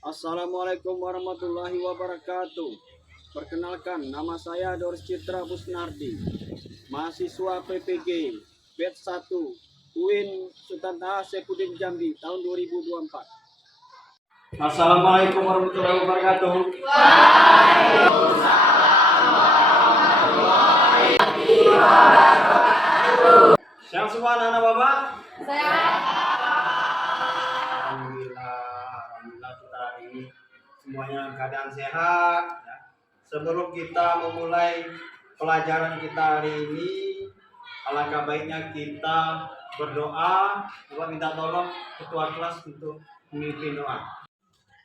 Assalamualaikum warahmatullahi wabarakatuh. Perkenalkan, nama saya Doris Citra Busnardi, mahasiswa PPG Batch 1 UIN Sultan Taha Saifuddin Jambi tahun 2024. Assalamualaikum warahmatullahi wabarakatuh. Siang semua anak-anak Bapak? Alhamdulillah kita hari ini semuanya dalam keadaan sehat. Ya. Sebelum kita memulai pelajaran kita hari ini, alangkah baiknya kita berdoa. Bapak minta tolong ketua kelas untuk memimpin doa.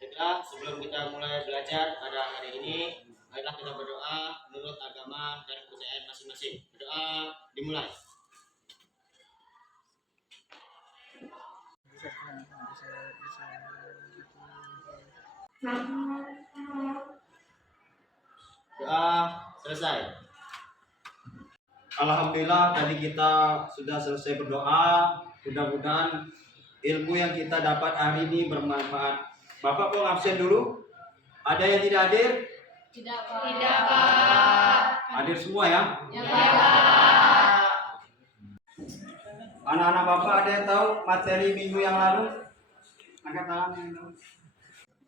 Baiklah, sebelum kita mulai belajar pada hari ini, marilah kita berdoa menurut agama dan kepercayaan masing-masing. Berdoa dimulai. Doa selesai. Alhamdulillah tadi kita sudah selesai berdoa. Mudah-mudahan ilmu yang kita dapat hari ini bermanfaat. Bapak mau absen dulu? Ada yang tidak hadir? Tidak, Pak. Hadir semua ya? Ya, Pak. Anak-anak Bapak ada yang tahu materi minggu yang lalu? Angkat tangan yang tahu.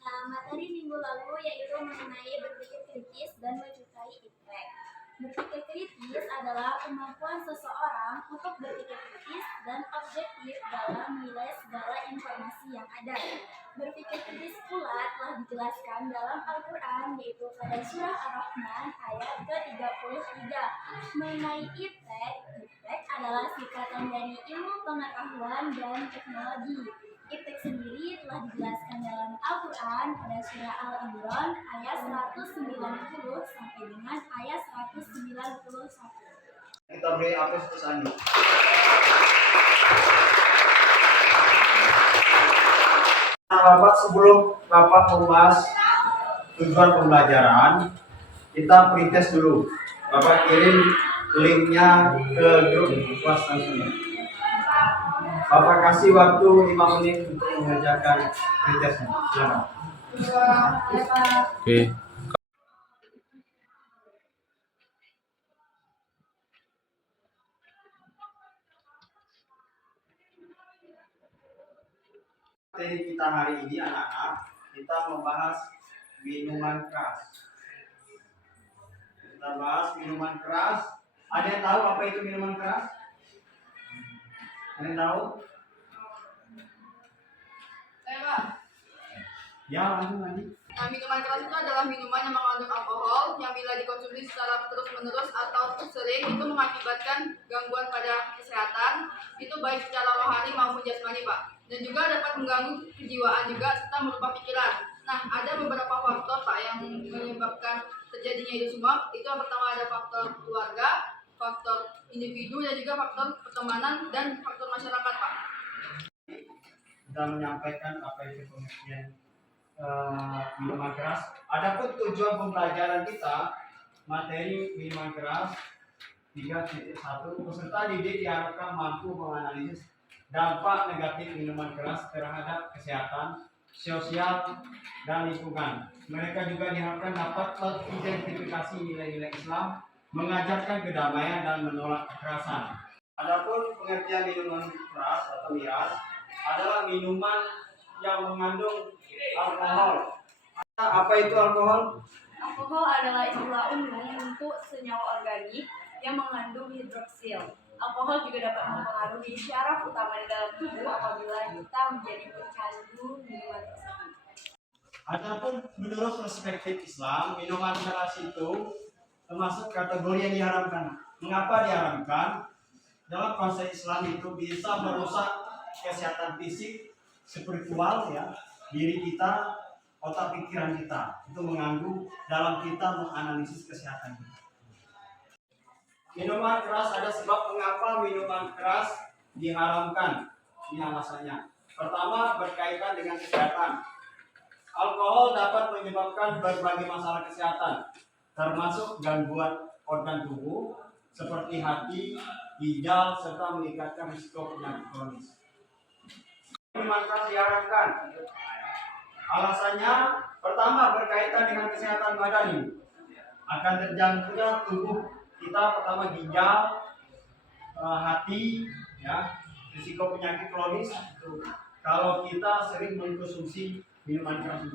Nah, materi minggu lalu yaitu mengenai berpikir kritis dan mencintai efek. Berpikir kritis adalah kemampuan seseorang untuk berpikir kritis dan objektif dalam menilai segala informasi yang ada. Berpikir kritis pula telah dijelaskan dalam Al-Quran, yaitu pada surah Ar-Rahman ayat ke-33. Mengenai efek adalah singkatan dari ilmu pengetahuan dan teknologi. Iptek sendiri telah dijelaskan dalam Al-Quran pada surah Al-Imran ayat 190 sampai dengan ayat 191. Kita beri apresiasi untuk Andi. Nah, Bapak, sebelum Bapak membahas tujuan pembelajaran, kita pretest dulu. Bapak kirim linknya ke grup kelas langsung. Bapak kasih waktu 5 menit untuk mengerjakan pretestnya. Silakan. Oke. Materi kita hari ini anak-anak, kita membahas minuman keras. Kita bahas minuman keras. Ada yang tahu apa itu minuman keras? Ada yang tahu? Saya Pak. Ya, langsung lagi. Nah, minuman keras itu adalah minuman yang mengandung alkohol yang bila dikonsumsi secara terus-menerus atau sering itu mengakibatkan gangguan pada kesehatan, itu baik secara rohani maupun jasmani, Pak. Dan juga dapat mengganggu kejiwaan juga serta merupa pikiran. Nah, ada beberapa faktor, Pak, yang menyebabkan terjadinya itu semua. Itu yang pertama ada faktor keluarga, faktor individu, dan juga faktor pertemanan dan faktor masyarakat, Pak. Kita menyampaikan apa itu pengertian minuman keras. Adapun tujuan pembelajaran kita, materi minuman keras 3.1, peserta didik diharapkan mampu menganalisis dampak negatif minuman keras terhadap kesehatan, sosial, dan lingkungan. Mereka juga diharapkan dapat mengidentifikasi nilai-nilai Islam, mengajarkan kedamaian dan menolak kekerasan. Adapun pengertian minuman keras atau miras adalah minuman yang mengandung alkohol. Apa itu alkohol? Alkohol adalah istilah umum untuk senyawa organik yang mengandung hidroksil. Alkohol juga dapat mempengaruhi syaraf utama di dalam tubuh apabila kita menjadi pecandu minuman tersebut. Adapun menurut perspektif Islam, minuman keras itu termasuk kategori yang diharamkan. Mengapa diharamkan? Dalam konsep Islam itu bisa merusak kesehatan fisik, spiritual ya, diri kita, otak pikiran kita. Itu mengganggu dalam kita menganalisis kesehatan kita. Minuman keras, ada sebab mengapa minuman keras diharamkan. Ini alasannya. Pertama, berkaitan dengan kesehatan. Alkohol dapat menyebabkan berbagai masalah kesehatan, termasuk gangguan organ tubuh seperti hati, ginjal, serta meningkatkan risiko penyakit kronis. Minuman keras diharamkan Alasannya pertama berkaitan dengan kesehatan badani. Akan terjangkitnya tubuh kita pertama ginjal, hati, ya, risiko penyakit kronis itu. Kalau kita sering mengkonsumsi minuman keras,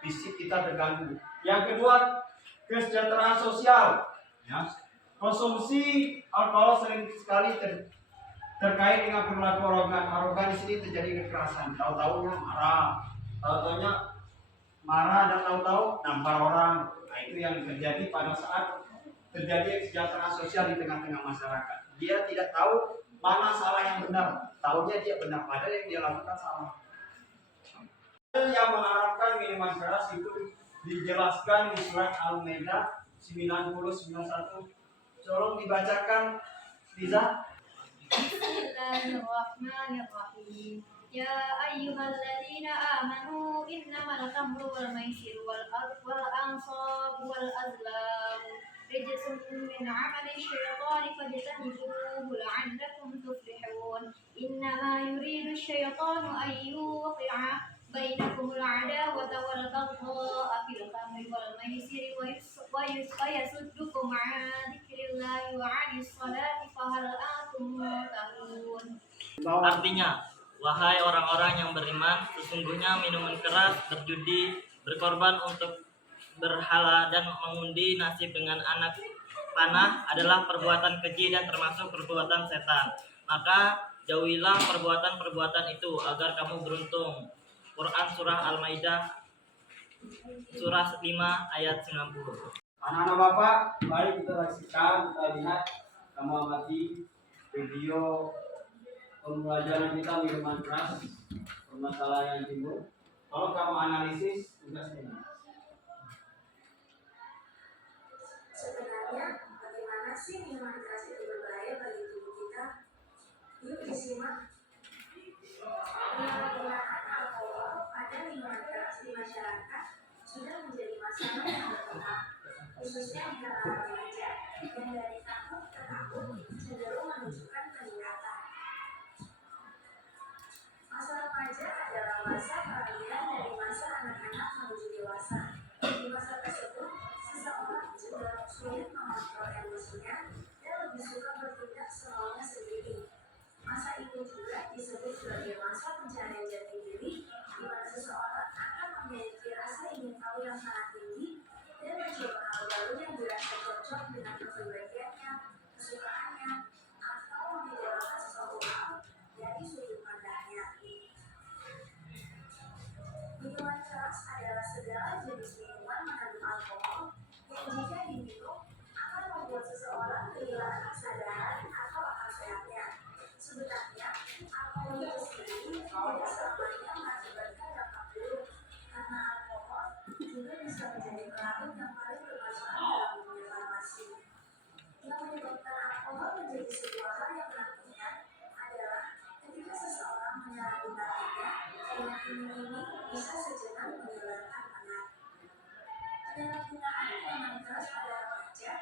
fisik kita terganggu. Yang kedua, kesejahteraan sosial, ya. Konsumsi alkohol sering sekali terkait dengan perilaku arogan. Di sini terjadi kekerasan. Tahu-tahunya marah dan tahu-tahu nampar orang. Nah, itu yang terjadi pada saat terjadi kesejahteraan sosial di tengah-tengah masyarakat. Dia tidak tahu mana salah yang benar. Tahunya dia benar, padahal yang dia lakukan salah. Yang mengharapkan minuman keras itu dijelaskan di surat Al-Maidah 90:91. Tolong dibacakan, Liza. Bismillahirrahmanirrahim. Ya ayyuhalladzina amanu innamal khamru wal maisiru wal ansab wal azlam rijsun min 'amali syaitani fajtanibuhu la'allakum tuflihun. Innama yuridu syaitanu an yuqi'a bainakumul 'adawata wal baghdha'a fil khamri wal maisiri wa yasuddukum 'an dzikrillahi wa 'anis salati fahal antum muntahun. Artinya, wahai orang-orang yang beriman, sesungguhnya minuman keras, berjudi, berkorban untuk berhala, dan mengundi nasib dengan anak panah adalah perbuatan keji dan termasuk perbuatan setan. Maka jauhilah perbuatan-perbuatan itu agar kamu beruntung. Quran Surah Al-Maidah Surah 5 ayat 90. Anak-anak Bapak, mari kita saksikan, kita lihat, kamu amati video pembelajaran kita minuman keras, permasalahan yang timbul. Kalau kamu analisis, tugas ini. Sebenarnya bagaimana sih minuman keras itu berbahaya bagi tubuh kita? Yuk disimak. Penyalahgunaan alkohol pada minuman keras di masyarakat sudah menjadi masalah yang berkembang, khususnya di kalangan remaja yang dari tahun ke tahun cenderung menunjukkan peningkatan. Masa remaja adalah masa peralihan dari masa anak-anak menuju dewasa. Di masa tersebut, seseorang cenderung sulit mengontrol emosinya dan lebih suka bertindak semaunya sendiri. Masa itu juga disebut sebagai masa pencarian jati diri, di mana seseorang akan memiliki rasa ingin tahu yang sangat tinggi dan mencoba hal baru yang dirasa cocok dengan kepribadiannya, kesukaannya, atau mengidolakan sesuatu hal dari sudut pandangnya. Minuman keras adalah segala jenis minuman mengandung alkohol yang jika diminum akan membuat seseorang kehilangan kesadaran atau akal sehatnya. Sebenarnya, alkohol itu sendiri tidak selamanya mengakibatkan dampak buruk, karena alkohol juga bisa menjadi pelarut yang paling bermanfaat dalam dunia farmasi. Yang menyebabkan alkohol menjadi sebuah hal yang menakutkan adalah ketika seseorang menyalahgunakannya, dengan ini bisa sejenak menghilangkan penat. Penyalahgunaan minuman keras pada remaja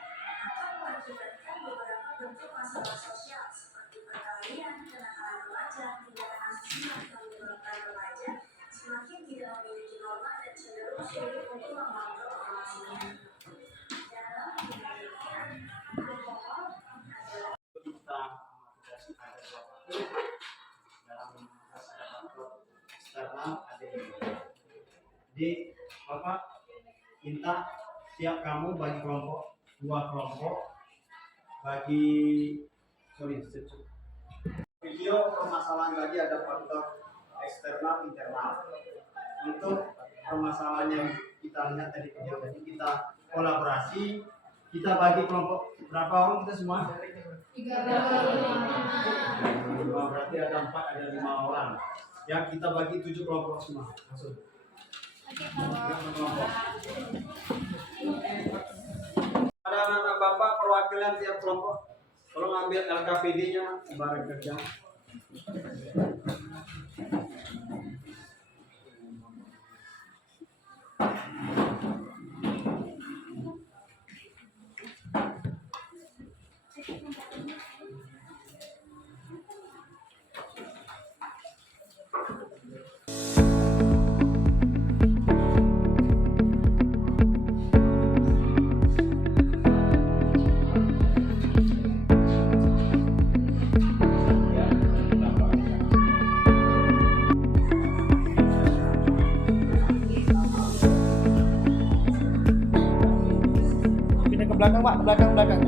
akan mengakibatkan beberapa bentuk masalah sosial seperti perkelahian, kenakalan remaja, tindakan asusila yang menyebabkan remaja semakin tidak memiliki norma dan cenderung sulit untuk mengontrol emosinya. Dalam demikian, alkohol adalah Kita dalam faktor eksternal ada ini. Jadi Bapak minta siap kamu bagi kelompok, 2 kelompok, bagi video permasalahan lagi ada faktor eksternal internal. Untuk permasalahan yang kita lihat tadi video tadi, kita kolaborasi, kita bagi kelompok berapa orang kita semua? 5, berarti ada 4, ada 5 orang. Ya, kita bagi 7 kelompok semua. Langsung. Ada anak-anak Bapak perwakilan tiap kelompok. Tolong ambil LKPD-nya bareng kerja. belakang Pak, ke belakang.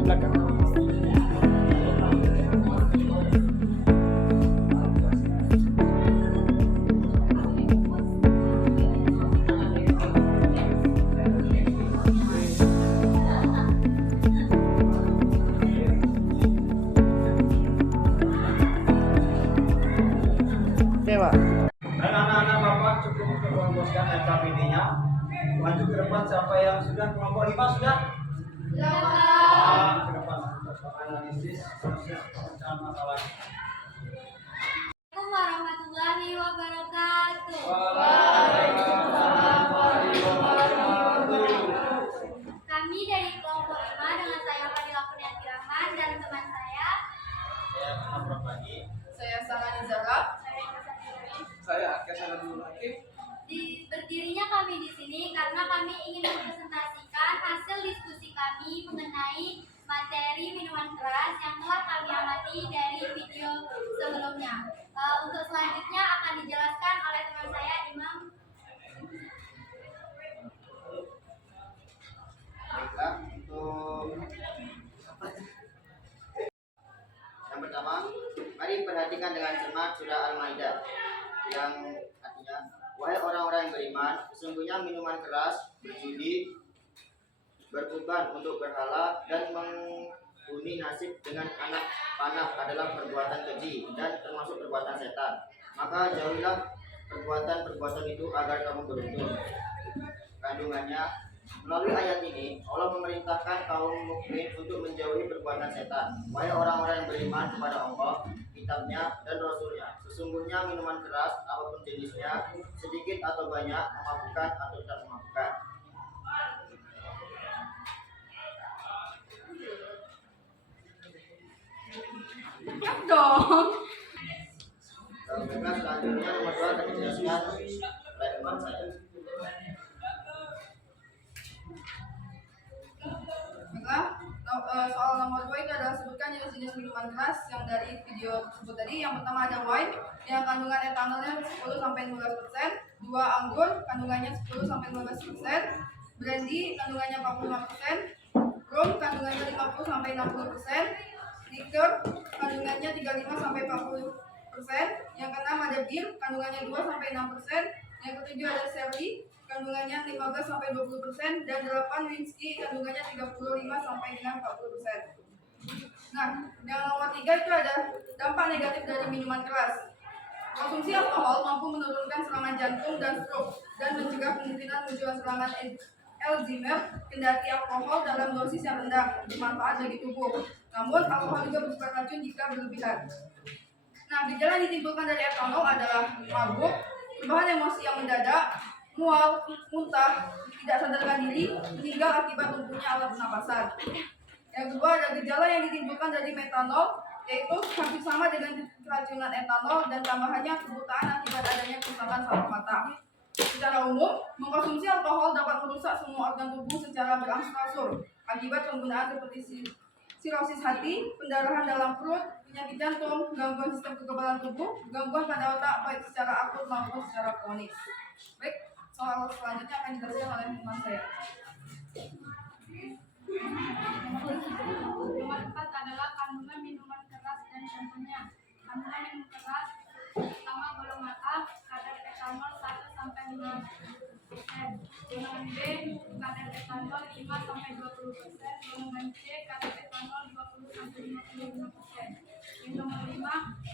Oke Pak. Dan anak-anak Bapak cukup merumuskan LKPD-nya. Maju ke depan siapa yang sudah kelompok 5 sudah? Ke depan untuk analisis proses pemecahan masalah. Assalamualaikum warahmatullahi wabarakatuh. Kami dari kelompok 5 dengan saya Fadila Kurniati Rahman dan teman saya. Saya Muhammad Rafani. Saya Sarani Zara. Saya Akesana dulu lagi. Berdirinya kami di sini karena kami ingin mempresentasikan hasil diskusi kami mengenai materi minuman keras yang telah kami amati dari video sebelumnya. Untuk selanjutnya akan dijelaskan oleh teman saya Imam. Baiklah, untuk yang pertama, mari perhatikan dengan cermat surah Al-Maidah yang artinya, wahai orang-orang yang beriman, sesungguhnya minuman keras, berjudi, berkurban untuk berhala, dan menghuni nasib dengan anak panah adalah perbuatan keji dan termasuk perbuatan setan. Maka jauhilah perbuatan-perbuatan itu agar kamu beruntung. Kandungannya, melalui ayat ini Allah memerintahkan kaum mukmin untuk menjauhi perbuatan setan. Wahai orang-orang yang beriman kepada Allah, kitabnya dan rasulnya, sesungguhnya minuman keras apapun jenisnya, sedikit atau banyak, memabukkan atau tidak memabukkan. Dong. Baiklah, selanjutnya nomor 2 akan dijelaskan oleh teman saya. Baiklah, soal nomor 2 itu adalah sebutkan jenis-jenis minuman keras yang dari video tersebut tadi. Yang pertama ada wine yang kandungan etanolnya 10-15%, 2 anggur kandungannya 10-15%, brandy kandungannya 45%, rum kandungannya 50-60%, liquor kandungannya 35-40%, yang keenam ada bir kandungannya 2-6%, yang ketujuh ada sherry kandungannya 15-20%, dan 8 whisky kandungannya 35-40%. Nah, yang nomor 3 itu ada dampak negatif dari minuman keras. Konsumsi alkohol mampu menurunkan serangan jantung dan stroke dan mencegah kemungkinan munculnya serangan Alzheimer, kendati alkohol dalam dosis yang rendah bermanfaat bagi tubuh. Namun, alkohol juga bersifat racun jika berlebihan. Nah, gejala yang ditimbulkan dari etanol adalah mabuk, perubahan emosi yang mendadak, mual, muntah, tidak sadarkan diri, meninggal akibat lumpuhnya alat pernapasan. Yang kedua ada gejala yang ditimbulkan dari metanol, yaitu hampir sama dengan keracunan etanol dan tambahannya kebutaan akibat adanya kerusakan saraf mata. Secara umum, mengkonsumsi alkohol dapat merusak semua organ tubuh secara berangsur-angsur akibat penggunaan seperti sirosis hati, pendarahan dalam perut, penyakit jantung, gangguan sistem kekebalan tubuh, gangguan pada otak baik secara akut maupun secara kronis. Baik, soal selanjutnya akan dijelaskan oleh teman saya. Nomor 4 adalah kandungan minuman keras dan contohnya. Kandungan minuman keras pertama golongan A kadar etanol 1-5%. Golongan B kadar etanol 5-20%. Golongan C kadar etanol 20-55%. Yang nomor 5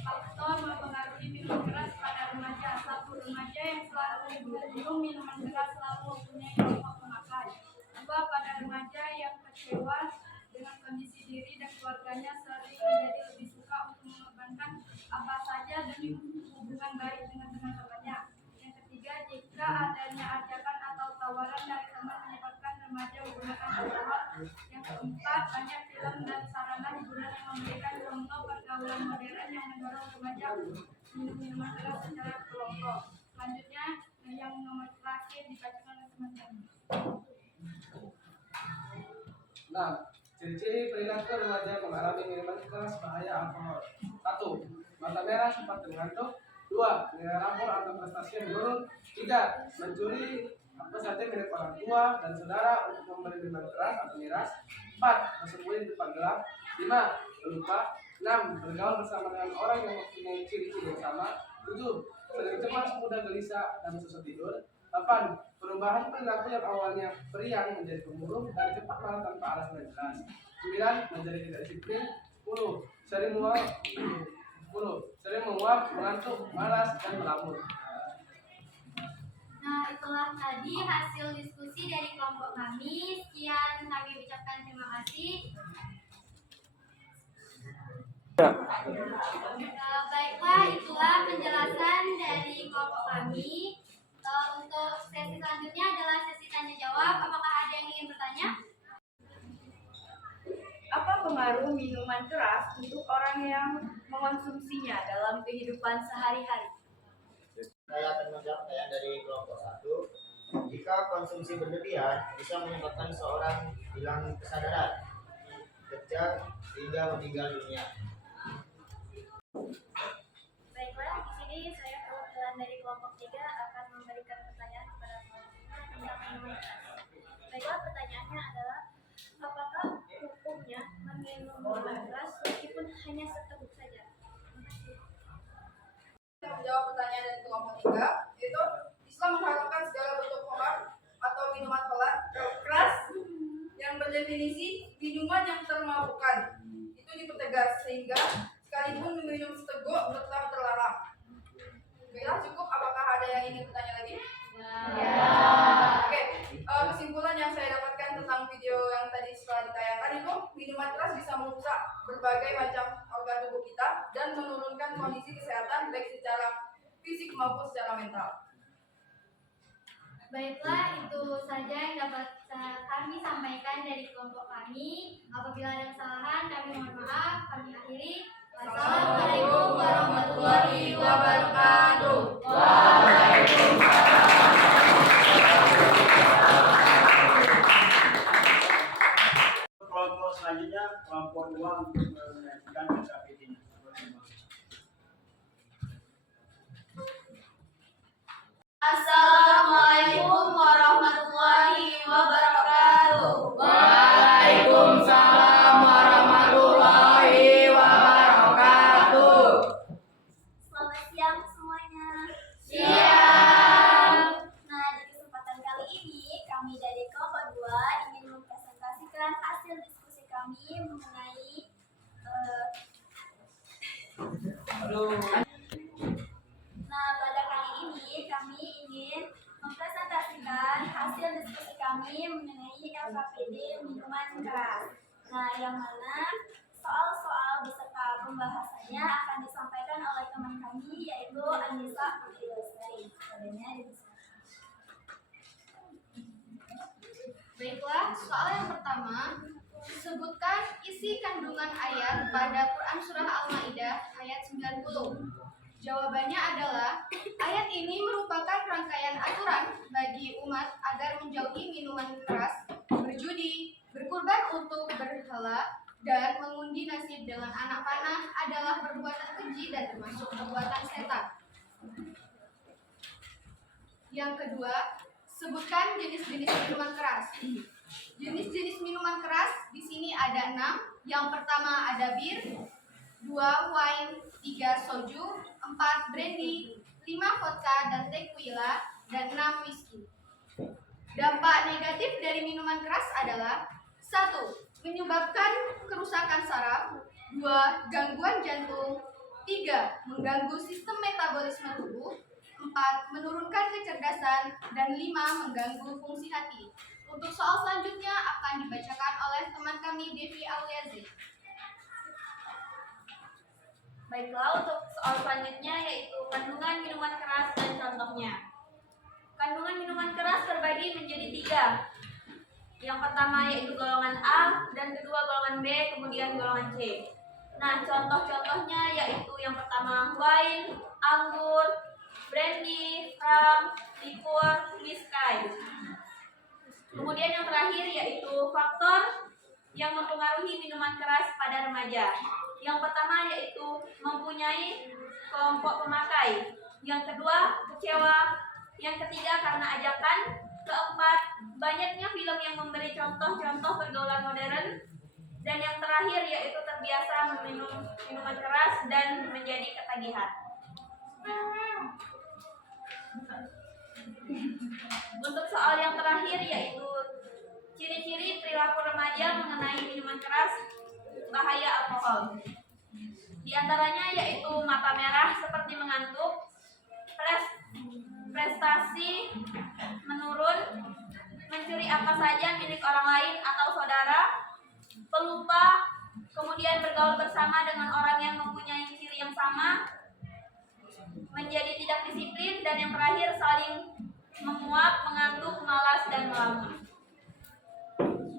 faktor mempengaruhi minuman keras pada remaja. 1. Remaja yang selalu minum minuman keras selalu mempunyai kelompok pemakai. 2. Pada remaja yang kecewa dengan kondisi diri dan keluarganya sering menjadi lebih suka untuk mengorbankan apa saja demi hubungan baik dengan teman-temannya. Yang ketiga, jika adanya ajakan atau tawaran dari teman menyebabkan remaja menggunakan alkohol. Yang keempat, banyak film dan sarana hiburan yang memberikan contoh pergaulan modern yang mendorong remaja minum minuman keras secara kelompok. Selanjutnya, yang nomor terakhir dibacakan oleh teman-teman. Nah, ciri-ciri perilaku remaja mengalami minuman keras bahaya alkohol. 1. Mata merah sempat mengantuk. 2. Nilai rapor atau prestasi yang menurun. 3. Mencuri apa saja milik orang tua dan saudara untuk memberi minuman keras atau miras. 4. Bersembunyi di tempat gelap. 5. Pelupa. 6. Bergaul bersama dengan orang yang mempunyai ciri-ciri yang sama. 7. Sering cemas, mudah gelisah, dan susah tidur. 8. Perubahan perilaku yang awalnya periang menjadi pemurung dan cepat marah tanpa alasan yang jelas. 9. Menjadi tidak disiplin. 10. Sering menguap, mengantuk, malas, dan melamun. Nah, itulah tadi hasil diskusi dari kelompok kami. Sekian kami ucapkan terima kasih. Baiklah, itulah penjelasan dari kelompok kami. Untuk sesi selanjutnya adalah sesi tanya jawab. Apakah ada yang ingin bertanya? Apa pengaruh minuman keras untuk orang yang mengonsumsinya dalam kehidupan sehari-hari? Saya akan menjawab pertanyaan dari kelompok 1. Jika konsumsi berlebihan bisa menyebabkan seorang hilang kesadaran, kejang, hingga meninggal dunia. Baiklah, di sini saya perwakilan dari kelompok 3 akan memberikan pertanyaan kepada kelompok 5 tentang minuman keras. Baiklah, pertanyaannya adalah apakah hukumnya meminum minuman keras meskipun hanya seteguk saja? Terima kasih. Menjawab pertanyaan dari kelompok 3, yaitu Islam mengharamkan segala bentuk khamar atau minuman keras yang berdefinisi minuman yang termabukkan. Itu dipertegas sehingga sekalipun meminum seteguk tetap terlarang. Baiklah, cukup. Apakah ada yang ingin bertanya lagi? Ya. Oke, kesimpulan yang saya dapatkan tentang video yang tadi setelah ditayangkan itu, minuman keras bisa merusak berbagai macam organ tubuh kita dan menurunkan kondisi kesehatan baik secara fisik maupun secara mental. Baiklah, itu saja yang dapat kami sampaikan dari kelompok kami. Apabila ada kesalahan, kami mohon maaf. Kami akhiri. Wassalamualaikum warahmatullahi wabarakatuh. Kelompok selanjutnya kelompok 2 untuk menyajikan PKPD-nya. Assalamualaikum warahmatullahi wabarakatuh. Waalaikumsalam warahmatullahi wabarakatuh. Selamat siang semuanya. Siang. Nah, di kesempatan kali ini kami dari kelompok 2 ingin mempresentasikan hasil diskusi kami mengenai Nah, pada kali ini kami ingin mempresentasikan hasil diskusi kami mengenai LKPD minuman keras. Nah, yang mana soal-soal beserta pembahasannya akan disampaikan oleh teman kami yaitu Anissa Putri Lestari. Kepadanya dipersilakan. Baiklah, soal yang pertama, sebutkan isi kandungan ayat pada Quran Surah Al-Ma'idah ayat 90. Jawabannya adalah, ayat ini merupakan rangkaian aturan bagi umat agar menjauhi minuman keras, berjudi, berkurban untuk berhala, dan mengundi nasib dengan anak panah adalah perbuatan keji dan termasuk perbuatan setan. Yang kedua, sebutkan jenis-jenis minuman keras. Jenis-jenis minuman keras di sini ada 6. Yang pertama ada bir, 2 wine, 3 soju, 4 brandy, 5 vodka dan tequila, dan 6 whisky. Dampak negatif dari minuman keras adalah 1. Menyebabkan kerusakan saraf, 2. Gangguan jantung, 3. Mengganggu sistem metabolisme tubuh, 4. Menurunkan kecerdasan, dan 5. Mengganggu fungsi hati. Untuk soal selanjutnya akan dibacakan oleh teman kami Devi Auliazi. Baiklah, untuk soal selanjutnya yaitu kandungan minuman keras dan contohnya. Kandungan minuman keras terbagi menjadi 3. Yang pertama yaitu golongan A, dan kedua golongan B, kemudian golongan C. Nah, contoh-contohnya yaitu yang pertama wine, anggur, brandy, rum, liquor, whisky. Kemudian yang terakhir yaitu faktor yang mempengaruhi minuman keras pada remaja. Yang pertama yaitu mempunyai kelompok pemakai. Yang kedua, kecewa. Yang ketiga, karena ajakan. Keempat, banyaknya film yang memberi contoh-contoh pergaulan modern. Dan yang terakhir yaitu terbiasa meminum minuman keras dan menjadi ketagihan. Untuk soal yang terakhir yaitu ciri-ciri perilaku remaja mengenai minuman keras, bahaya alkohol. Di antaranya yaitu mata merah seperti mengantuk, prestasi menurun, mencuri apa saja milik orang lain atau saudara, pelupa, kemudian bergaul bersama dengan orang yang mempunyai ciri yang sama, menjadi tidak disiplin, dan yang terakhir saling menguap, mengantuk, malas, dan melamun.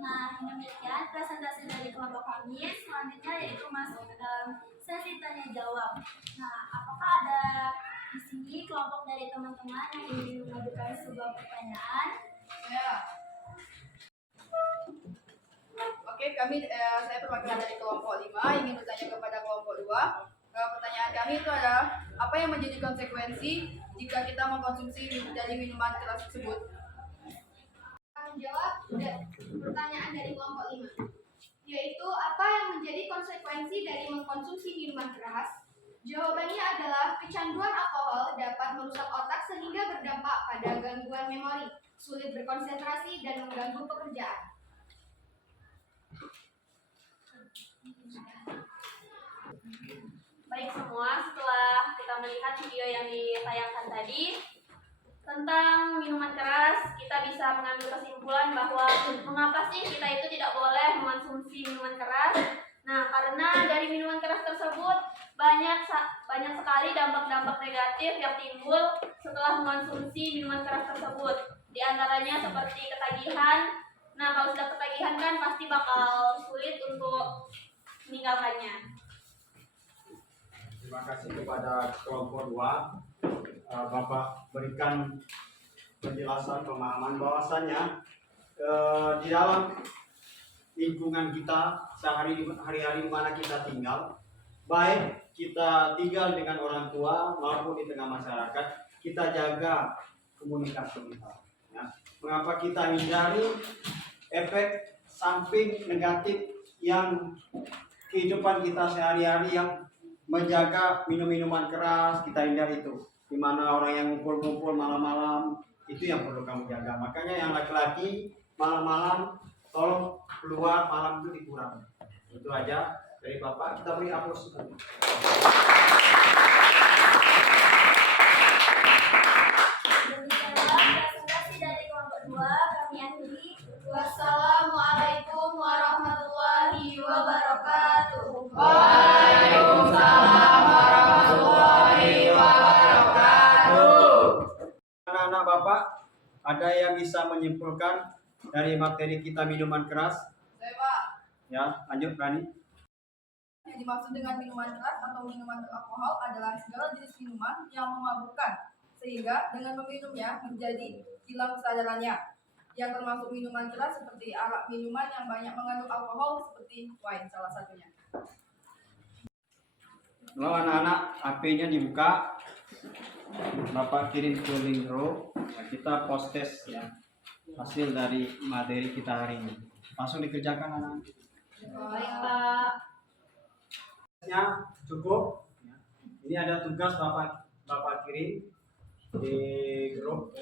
Nah, demikian presentasi dari kelompok kami. Selanjutnya yaitu masuk ke dalam sesi tanya jawab. Nah, apakah ada di sini kelompok dari teman-teman yang ingin mengajukan sebuah pertanyaan? Ya. Oke, saya perwakilan dari kelompok 5 ingin bertanya kepada kelompok 2. Pertanyaan kami itu adalah apa yang menjadi konsekuensi jika kita mengkonsumsi dari minuman keras tersebut? Menjawab pertanyaan dari kelompok 5, yaitu apa yang menjadi konsekuensi dari mengkonsumsi minuman keras? Jawabannya adalah kecanduan alkohol dapat merusak otak sehingga berdampak pada gangguan memori, sulit berkonsentrasi, dan mengganggu pekerjaan. Baik semua, setelah kita melihat video yang ditayangkan tadi tentang minuman keras, kita bisa mengambil kesimpulan bahwa mengapa sih kita itu tidak boleh mengonsumsi minuman keras. Nah, karena dari minuman keras tersebut banyak sekali dampak-dampak negatif yang timbul setelah mengonsumsi minuman keras tersebut. Di antaranya seperti ketagihan. Nah, kalau sudah ketagihan kan pasti bakal sulit untuk meninggalkannya. Terima kasih kepada kelompok 2. Bapak berikan penjelasan pemahaman bahwasannya di dalam lingkungan kita hari-hari di mana kita tinggal, baik kita tinggal dengan orang tua maupun di tengah masyarakat, kita jaga komunikasi kita. Ya. Mengapa kita hindari efek samping negatif yang kehidupan kita sehari-hari yang menjaga minum-minuman keras, kita hindari itu. Di mana orang yang ngumpul-ngumpul malam-malam, itu yang perlu kamu jaga. Makanya yang laki-laki malam-malam tolong keluar malam itu dikurangi. Itu aja dari Bapak, kita beri aplaus. Demikianlah presentasi dari kelompok 2. Kami akhiri. Wassalamualaikum warahmatullahi wabarakatuh. Waalaikumsalam warahmatullahi wabarakatuh. Anak-anak Bapak, ada yang bisa menyimpulkan dari materi kita minuman keras? Saya, Pak. Ya, lanjut Rani. Yang dimaksud dengan minuman keras atau minuman beralkohol adalah segala jenis minuman yang memabukkan, sehingga dengan meminumnya menjadi hilang kesadarannya. Yang termasuk minuman keras seperti arak minuman yang banyak mengandung alkohol seperti wine salah satunya. Kalau anak-anak HP-nya dibuka, Bapak kirim ke link group, ya, kita post test ya hasil dari materi kita hari ini. Langsung dikerjakan anak. Baik, Pak. Ya, cukup. Ya. Ini ada tugas Bapak kirim di grup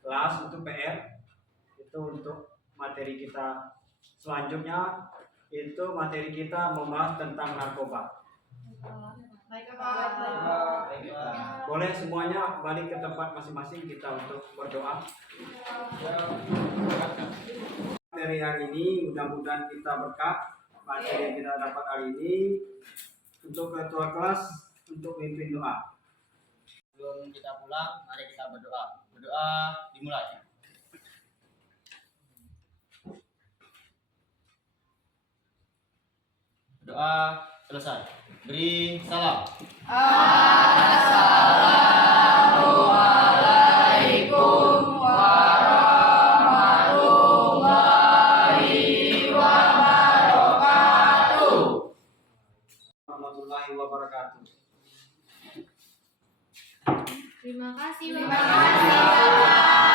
kelas untuk PR, itu untuk materi kita selanjutnya, itu materi kita membahas tentang narkoba. Baik, Pak. Boleh semuanya balik ke tempat masing-masing, kita untuk berdoa. Dari hari ini mudah-mudahan kita berkah materi yang kita dapat hari ini. Untuk ketua kelas untuk memimpin doa. Sebelum kita pulang, mari kita berdoa. Berdoa dimulai. Doa selesai. Beri salam. Assalamualaikum warahmatullahi wabarakatuh. Warahmatullahi wabarakatuh. Terima kasih, Terima kasih.